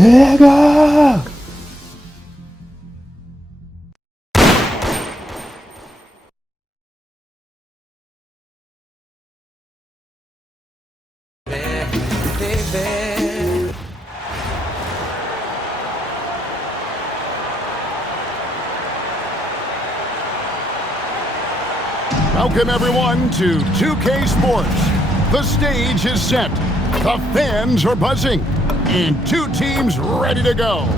내가 Welcome everyone to 2K Sports. The stage is set, the fans are buzzing, and two teams ready to go.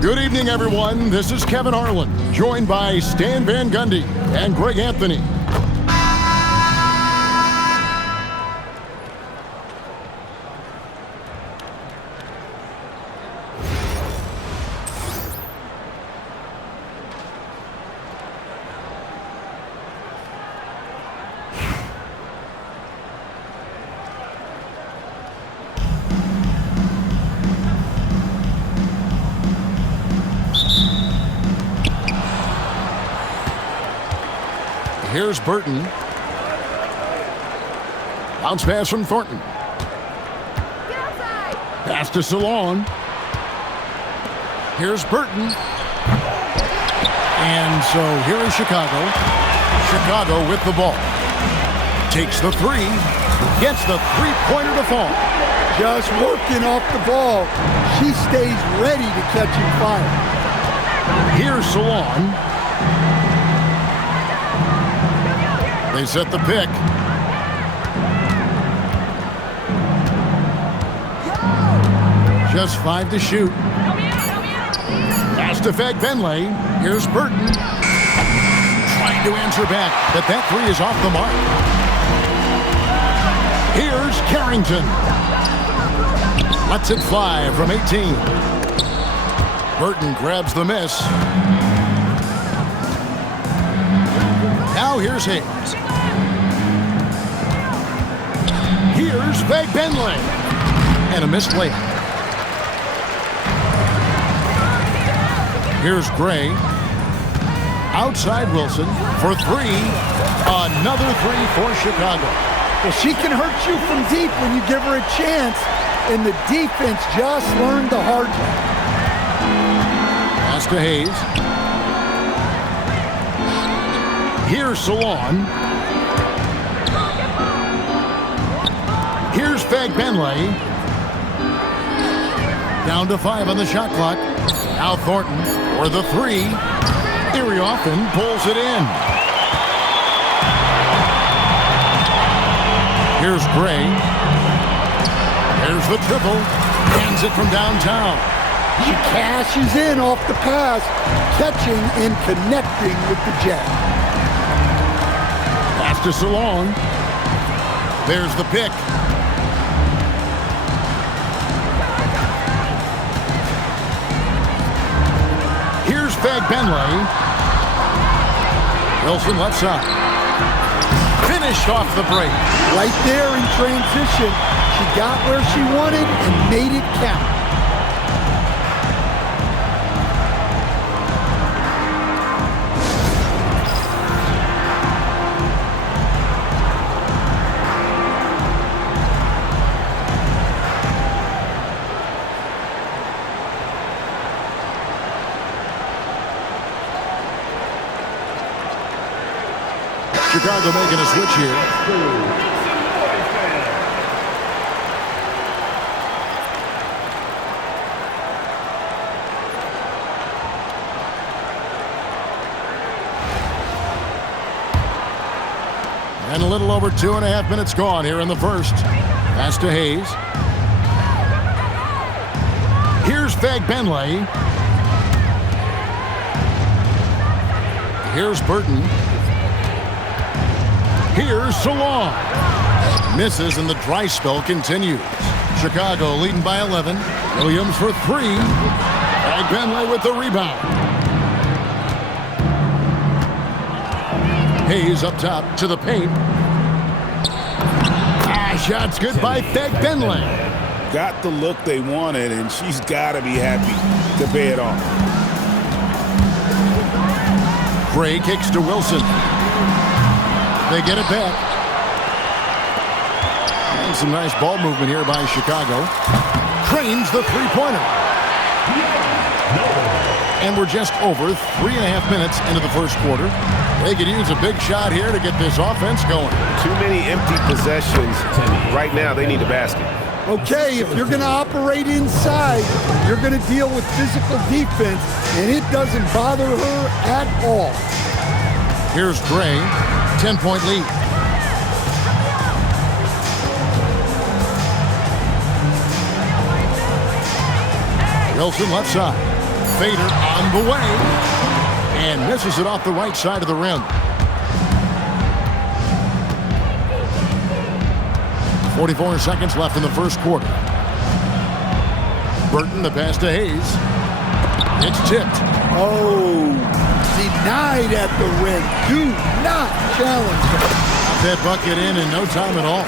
Good evening everyone, this is Kevin Harlan, joined by Stan Van Gundy and Greg Anthony. Here's Burton. Bounce pass from Thornton. Pass to Salon. Here's Burton. And so here is Chicago. Chicago with the ball. Takes the three. Gets the three-pointer to fall. Just working off the ball. She stays ready to catch and fire. Here's Salon. They set the pick. Just 5 to shoot. Pass to Benley. Here's Burton. Trying to answer back, but that three is off the mark. Here's Carrington. Lets it fly from 18. Burton grabs the miss. Now here's Hayes. Here's Benley. And a missed layup. Here's Gray. Outside Wilson for three. Another three for Chicago. Well, she can hurt you from deep when you give her a chance. And the defense just learned the hard way. Pass to Hayes. Here's Salon. Here's Benley. Down to 5 on the shot clock. Now Thornton for the three. Iriofan pulls it in. Here's Gray. There's the triple. Hands it from downtown. She cashes in off the pass, catching and connecting with the jab. Pass to Salon. There's the pick. Here's Benley. Wilson left side. Finished off the break. Right there in transition, she got where she wanted and made it count. Chicago making a switch here. And a little over 2.5 minutes gone here in the first. Pass to Hayes. Here's Benley. Here's Burton. Here's Salon. Misses and the dry spell continues. Chicago leading by 11. Williams for three. Benley with the rebound. Hayes up top to the paint. Shot's good by Benley. Got the look they wanted, and she's got to be happy to pay it off. Gray kicks to Wilson. They get it back. And some nice ball movement here by Chicago. Cranes the three-pointer. And we're just over 3.5 minutes into the first quarter. They could use a big shot here to get this offense going. Too many empty possessions. Right now, they need a basket. Okay, if you're going to operate inside, you're going to deal with physical defense, and it doesn't bother her at all. Here's Gray, 10-point lead. Wilson left side. Fader on the way. And misses it off the right side of the rim. 44 seconds left in the first quarter. Burton, the pass to Hayes. It's tipped. Oh, denied at the rim. Do not challenge him. That bucket in no time at all.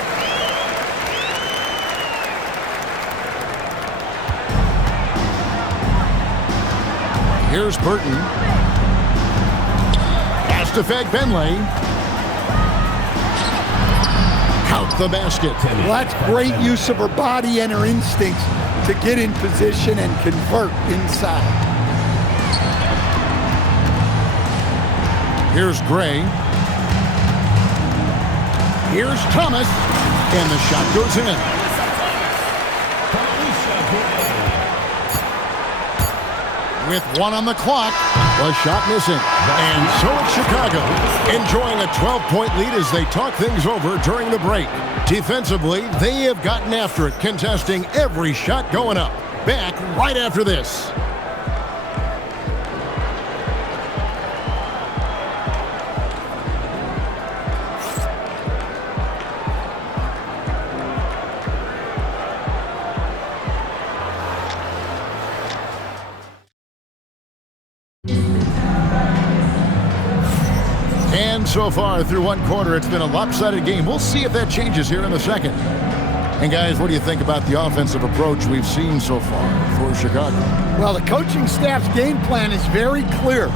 Here's Burton. Pass to Fag-Benley. Count the basket. Well, that's great use of her body and her instincts to get in position and convert inside. Here's Gray. Here's Thomas. And the shot goes in. With one on the clock, the shot missing. And so it's Chicago enjoying a 12-point lead as they talk things over during the break. Defensively, they have gotten after it, contesting every shot going up. Back right after this. And so far through one quarter, it's been a lopsided game. We'll see if that changes here in the second. And guys, what do you think about the offensive approach we've seen so far for Chicago? Well, the coaching staff's game plan is very clear.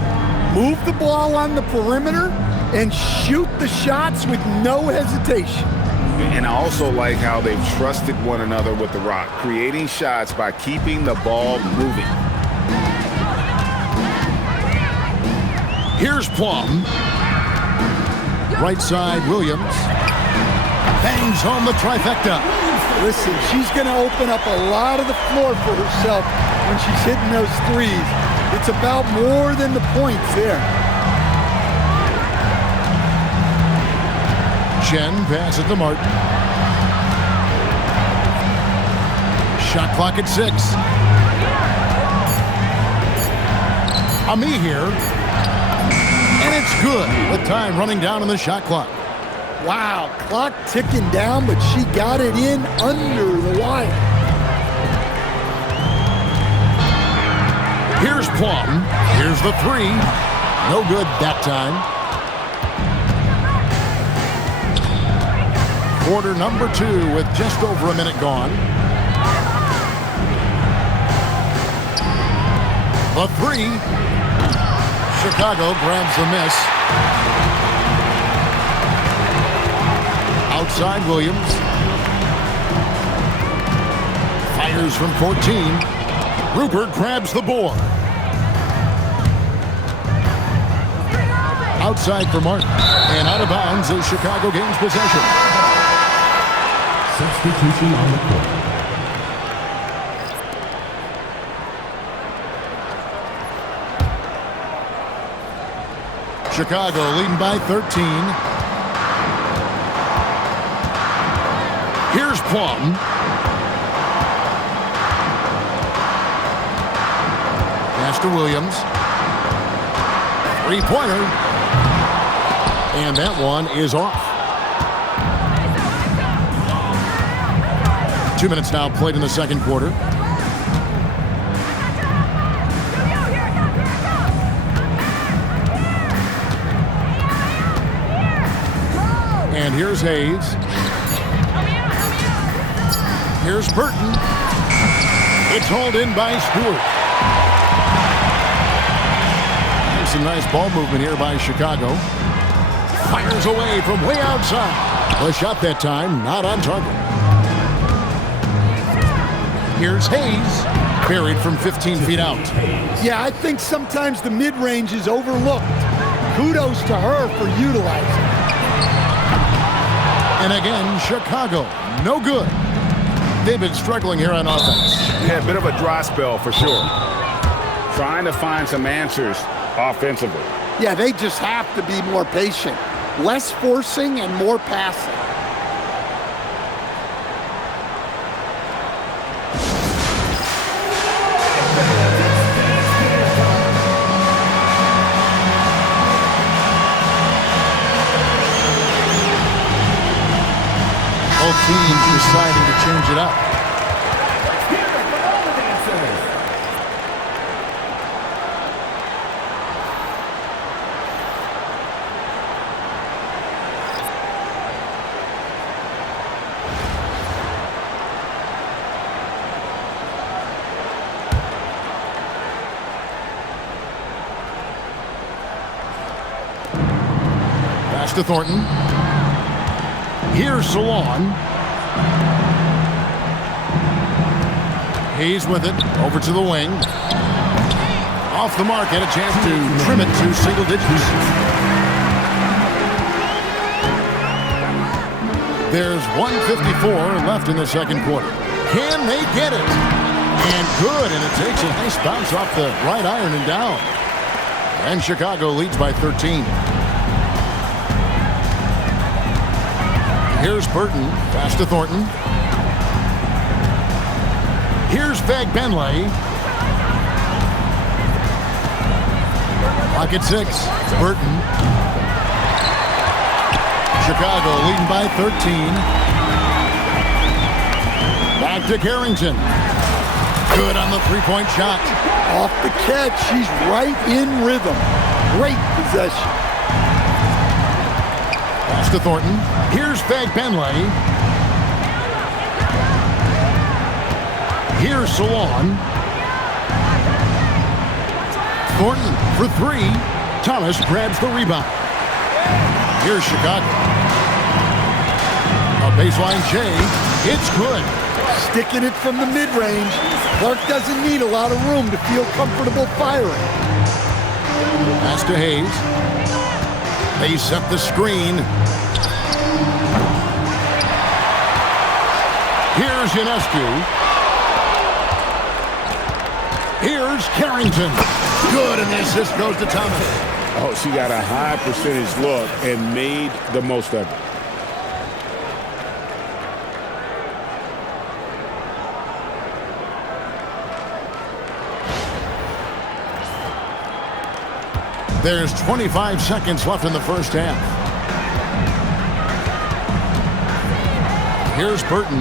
Move the ball on the perimeter and shoot the shots with no hesitation. And I also like how they've trusted one another with the rock, creating shots by keeping the ball moving. Here's Plum. Right side, Williams. Bangs home the trifecta. Listen, she's going to open up a lot of the floor for herself when she's hitting those threes. It's about more than the points there. Chen passes to Martin. Shot clock at 6. Ami here. And it's good. The time running down on the shot clock. Wow, clock ticking down, but she got it in under the wire. Here's Plum. Here's the 3. No good that time. Quarter number 2 with just over a minute gone. The 3. Chicago grabs the miss. Outside Williams. Fires from 14. Rupert grabs the board. Outside for Martin. And out of bounds as Chicago gains possession. Substitution on the court. Chicago leading by 13. Here's Plum. Pass to Williams. Three-pointer. And that one is off. 2 minutes now played in the second quarter. And here's Hayes. Here's Burton. It's hauled in by Stewart. And some nice ball movement here by Chicago. Fires away from way outside. The shot that time, not on target. Here's Hayes. buried from 15 feet out. Yeah, I think sometimes the mid-range is overlooked. Kudos to her for utilizing it. And again, Chicago, no good. They've been struggling here on offense. Yeah, a bit of a dry spell for sure. Trying to find some answers offensively. Yeah, they just have to be more patient. Less forcing and more passing. Both teams deciding to change it up. Pass to Thornton. Here's Salon. He's with it. Over to the wing. Off the mark and a chance to trim it to single digits. There's 1:54 left in the second quarter. Can they get it? And good, and it takes a nice bounce off the right iron and down. And Chicago leads by 13. Here's Burton. Pass to Thornton. Here's Benley. Clock at 6. Burton. Chicago leading by 13. Back to Carrington. Good on the three-point shot. Off the catch, she's right in rhythm. Great possession. Pass to Thornton. Here's Benley. Here's Salon. Thornton for three. Thomas grabs the rebound. Here's Chicago. A baseline J. It's good. Sticking it from the mid-range. Clark doesn't need a lot of room to feel comfortable firing. Pass to Hayes. They set the screen. Here's Ionescu. Here's Carrington. Good, and the assist goes to Thomas. Oh, she got a high percentage look and made the most of it. There's 25 seconds left in the first half. Here's Burton.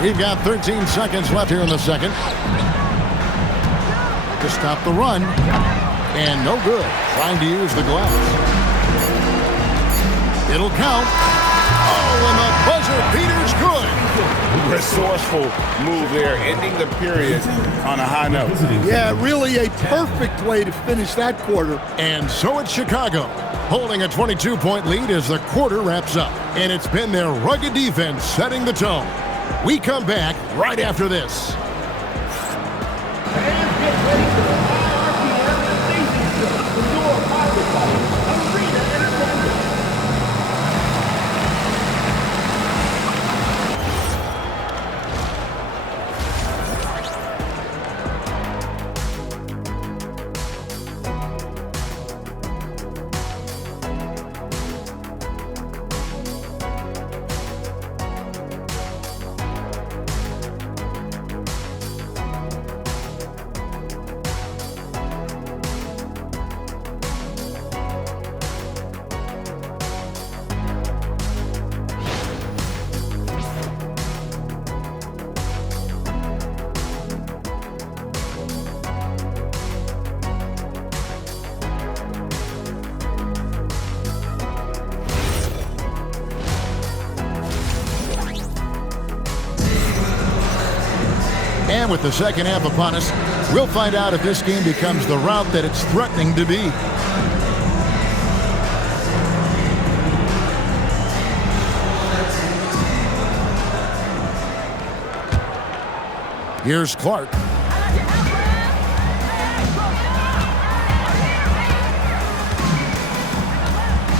We've got 13 seconds left here in the second. To stop the run. And no good. Trying to use the glass. It'll count. Oh, and the buzzer beater's good. Resourceful move there, ending the period on a high note. Yeah, really a perfect way to finish that quarter. And so it's Chicago, holding a 22-point lead as the quarter wraps up. And it's been their rugged defense setting the tone. We come back right after this. And with the second half upon us, we'll find out if this game becomes the rout that it's threatening to be. Here's Clark.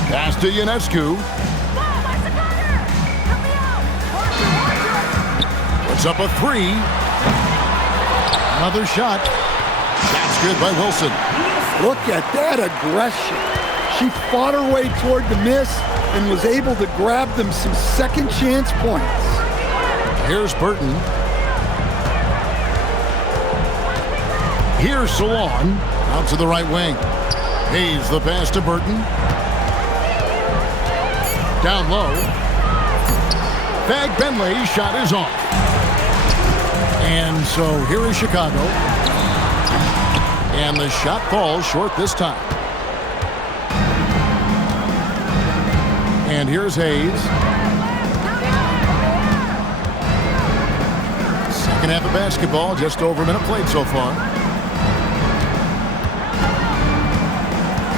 Pass to Ionescu. Puts up a three. Another shot. That's good by Wilson. Look at that aggression. She fought her way toward the miss and was able to grab them some second chance points. Here's Burton. Here's Salon. Out to the right wing. Hayes the pass to Burton. Down low. Bentley's shot is off. And so here is Chicago. And the shot falls short this time. And here's Hayes. Second half of basketball, just over a minute played so far.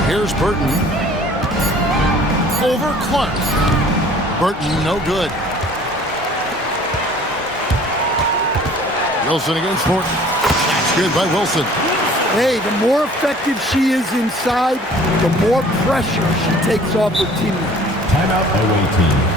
Here's Burton. Over Clark. Burton, no good. Wilson against Thornton. That's good by Wilson. Hey, the more effective she is inside, the more pressure she takes off her teammates. Timeout away team.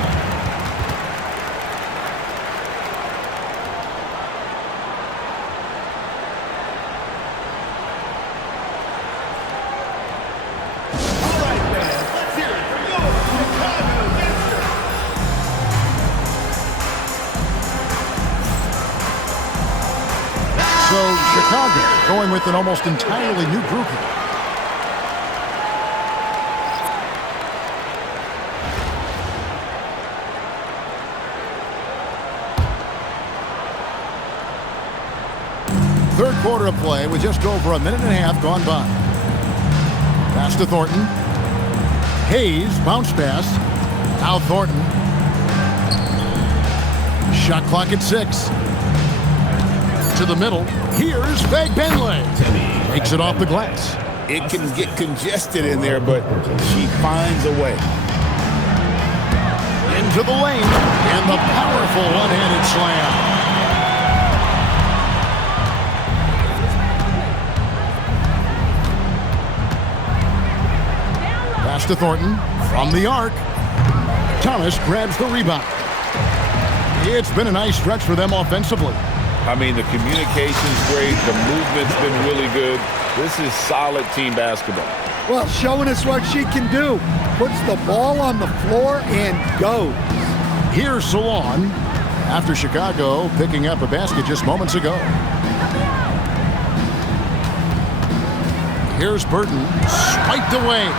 So Chicago going with an almost entirely new group here. Third quarter of play with just over a minute and a half gone by. Pass to Thornton. Hayes, bounce pass. Now Thornton. Shot clock at 6. To the middle. Here's Bentley. Takes it off the glass. It can get congested in there, but she finds a way. Into the lane. And the powerful one-handed slam. Pass to Thornton from the arc. Thomas grabs the rebound. It's been a nice stretch for them offensively. I mean, the communication's great. The movement's been really good. This is solid team basketball. Well, showing us what she can do. Puts the ball on the floor and goes. Here's Salon after Chicago picking up a basket just moments ago. Here's Burton, swiped away.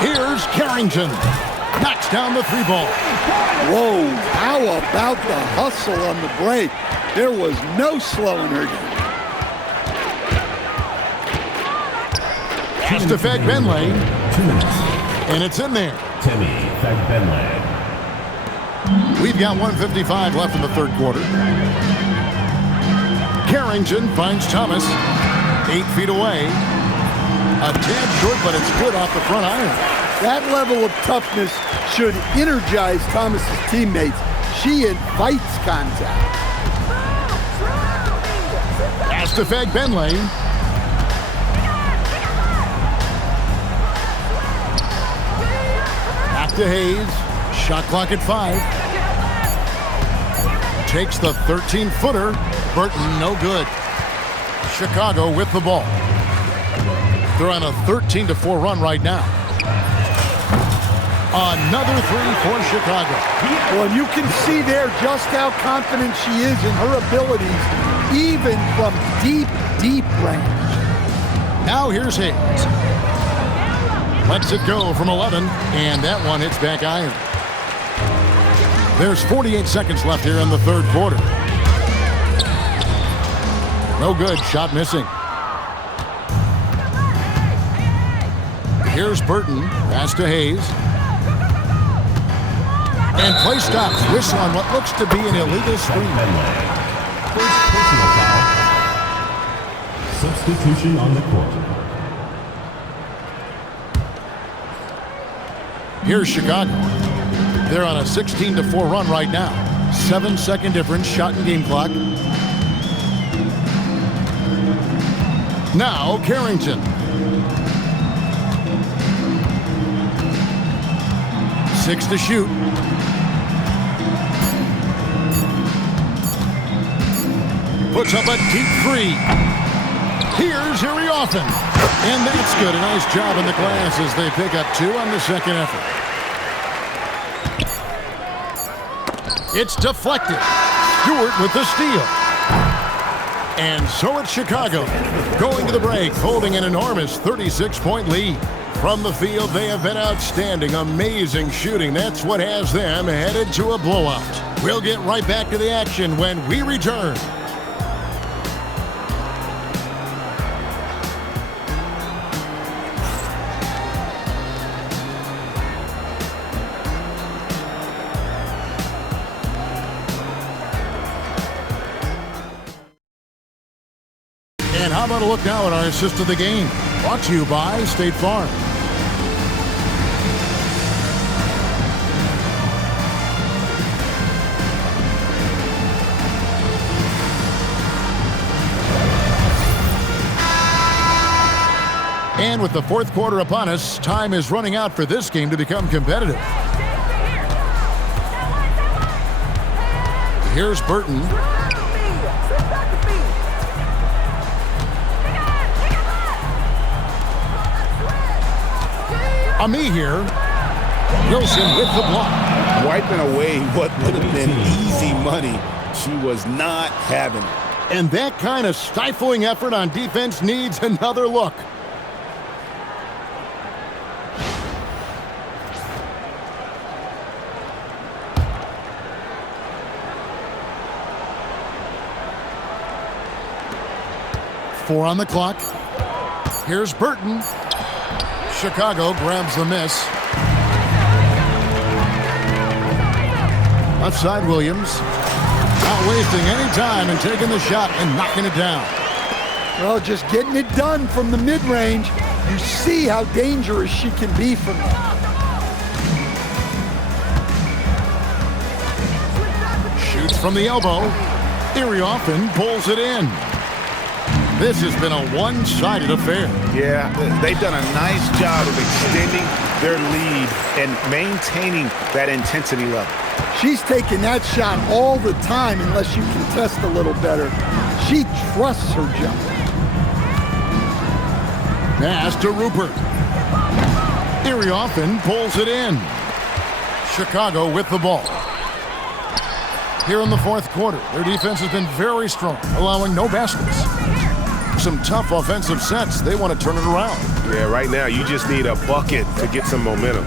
Here's Carrington, knocks down the three ball. Whoa, how about the hustle on the break? There was no slowing her down. Pass to Bentley. 2 minutes. And it's in there. Timmy Bentley. We've got 1:55 left in the third quarter. Carrington finds Thomas 8 feet away. A tad short, but it's good off the front iron. That level of toughness should energize Thomas's teammates. She invites contact. Pass to Bentley. Back to Hayes. Shot clock at 5. Takes the 13-footer. Burton, no good. Chicago with the ball. They're on a 13-4 run right now. Another three for Chicago. Well, you can see there just how confident she is in her abilities, even from deep, deep range. Now here's Hayes. Lets it go from 11, and that one hits back iron. There's 48 seconds left here in the third quarter. No good, shot missing. Here's Burton, pass to Hayes. And play stops. Whistle on what looks to be an illegal screen. First personal foul. Substitution on the court. Here's Chicago. They're on a 16-4 run right now. 7-second difference, shot and game clock. Now Carrington. 6 to shoot. Puts up a deep 3. Here's Harry-Offen. And that's good. A nice job in the glass as they pick up 2 on the second effort. It's deflected. Stewart with the steal. And so it's Chicago going to the break, holding an enormous 36-point lead. From the field, they have been outstanding, amazing shooting. That's what has them headed to a blowout. We'll get right back to the action when we return. And how about a look now at our assist of the game? Brought to you by State Farm. And with the fourth quarter upon us, time is running out for this game to become competitive. Here's Burton. Ami here. Wilson with the block. Wiping away what would have been easy money. She was not having it. And that kind of stifling effort on defense needs another look. Four on the clock. Here's Burton. Chicago grabs the miss. Left side, Williams. Not wasting any time and taking the shot and knocking it down. Well, just getting it done from the mid-range. You see how dangerous she can be from there. Shoots from the elbow. Harry-Offen pulls it in. This has been a one-sided affair. Yeah, they've done a nice job of extending their lead and maintaining that intensity level. She's taking that shot all the time unless you contest a little better. She trusts her jump. Pass to Rupert. Harry-Offen pulls it in. Chicago with the ball. Here in the fourth quarter, their defense has been very strong, allowing no baskets. Some tough offensive sets. They want to turn it around. Yeah, right now you just need a bucket to get some momentum.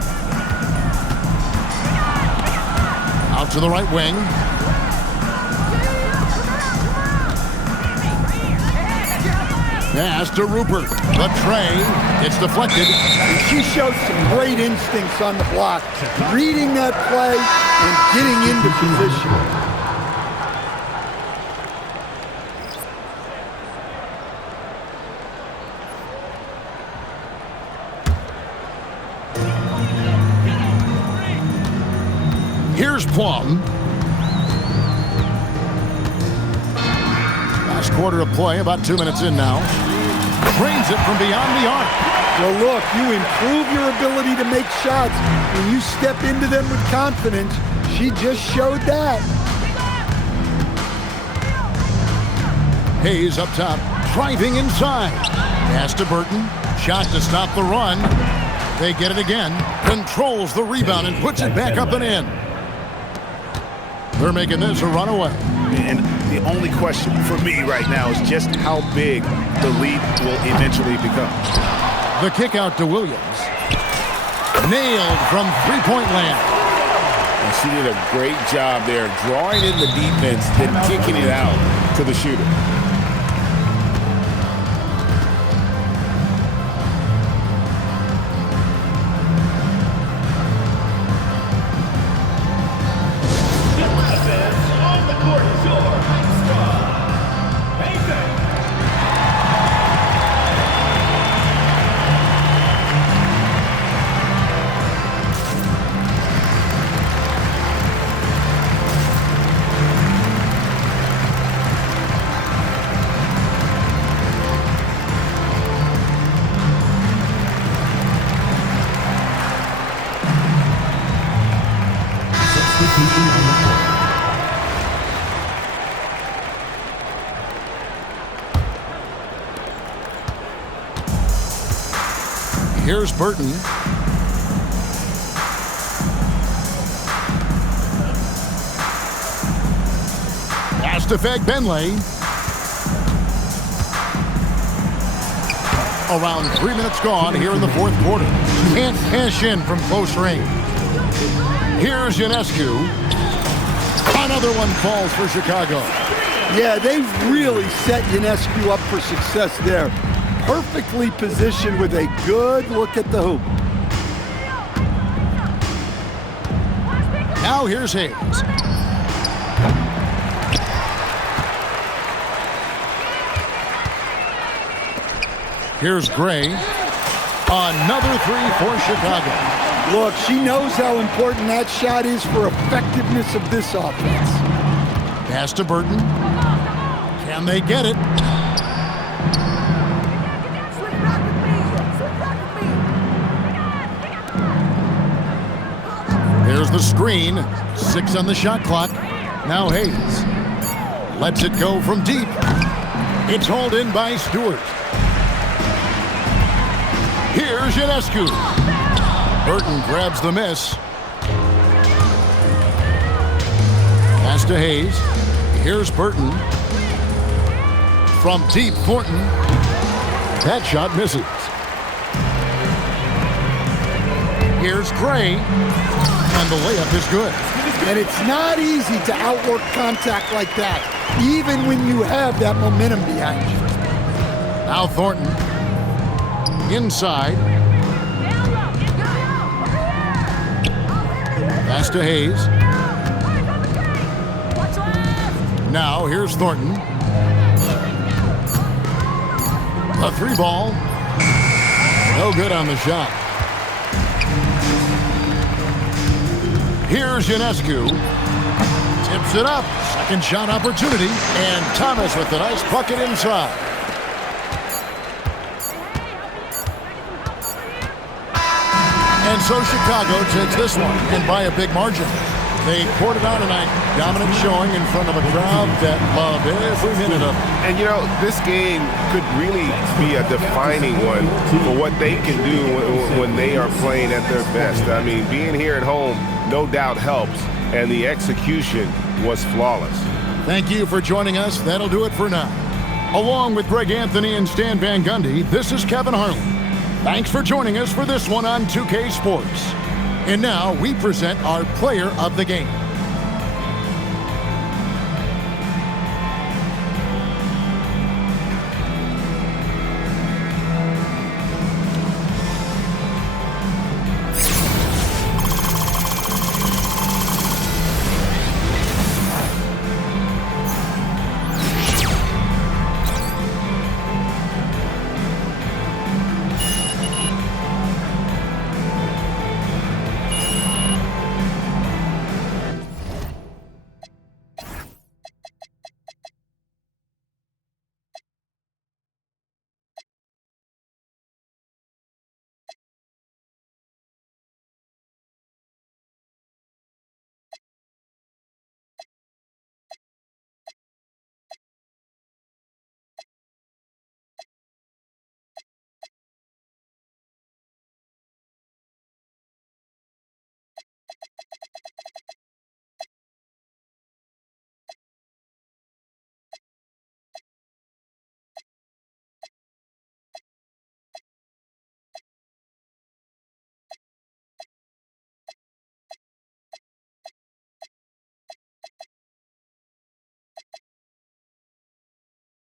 Out to the right wing. Pass to Rupert. The tray. It's deflected. She showed some great instincts on the block, reading that play and getting into position. Here's Plum. Last quarter of play, about 2 minutes in now. Drains it from beyond the arc. Well, look, you improve your ability to make shots when you step into them with confidence. She just showed that. Hayes up top, driving inside. Pass to Burton. Shot to stop the run. They get it again. Controls the rebound and puts it back up and in. They're making this a runaway. And the only question for me right now is just how big the lead will eventually become. The kick out to Williams. Nailed from three-point land. And she did a great job there, drawing in the defense, then kicking it out to the shooter. Here's Burton. Pass to Benley. Around 3 minutes gone here in the fourth quarter. Can't cash in from close range. Here's Ionescu. Another one falls for Chicago. Yeah, they really set Ionescu up for success there. Perfectly positioned with a good look at the hoop. Now here's Hayes. Here's Gray. Another three for Chicago. Look, she knows how important that shot is for effectiveness of this offense. Pass to Burton. Can they get it? There's the screen. 6 on the shot clock. Now Hayes lets it go from deep. It's hauled in by Stewart. Here's Ionescu. Burton grabs the miss. Pass to Hayes. Here's Burton. From deep, Thornton. That shot misses. Here's Gray. And the layup is good. And it's not easy to outwork contact like that, even when you have that momentum behind you. Now Thornton. Inside. Pass to Hayes. Now here's Thornton. A 3-ball. No good on the shot. Here's Ionescu. Tips it up. Second shot opportunity. And Thomas with a nice bucket inside. And so Chicago takes this one, and by a big margin. They poured it out tonight. Dominant showing in front of a crowd that loved every minute of it. And, you know, this game could really be a defining one for what they can do when they are playing at their best. I mean, being here at home no doubt helps, and the execution was flawless. Thank you for joining us. That'll do it for now. Along with Greg Anthony and Stan Van Gundy, this is Kevin Harlan. Thanks for joining us for this one on 2K Sports. And now we present our player of the game.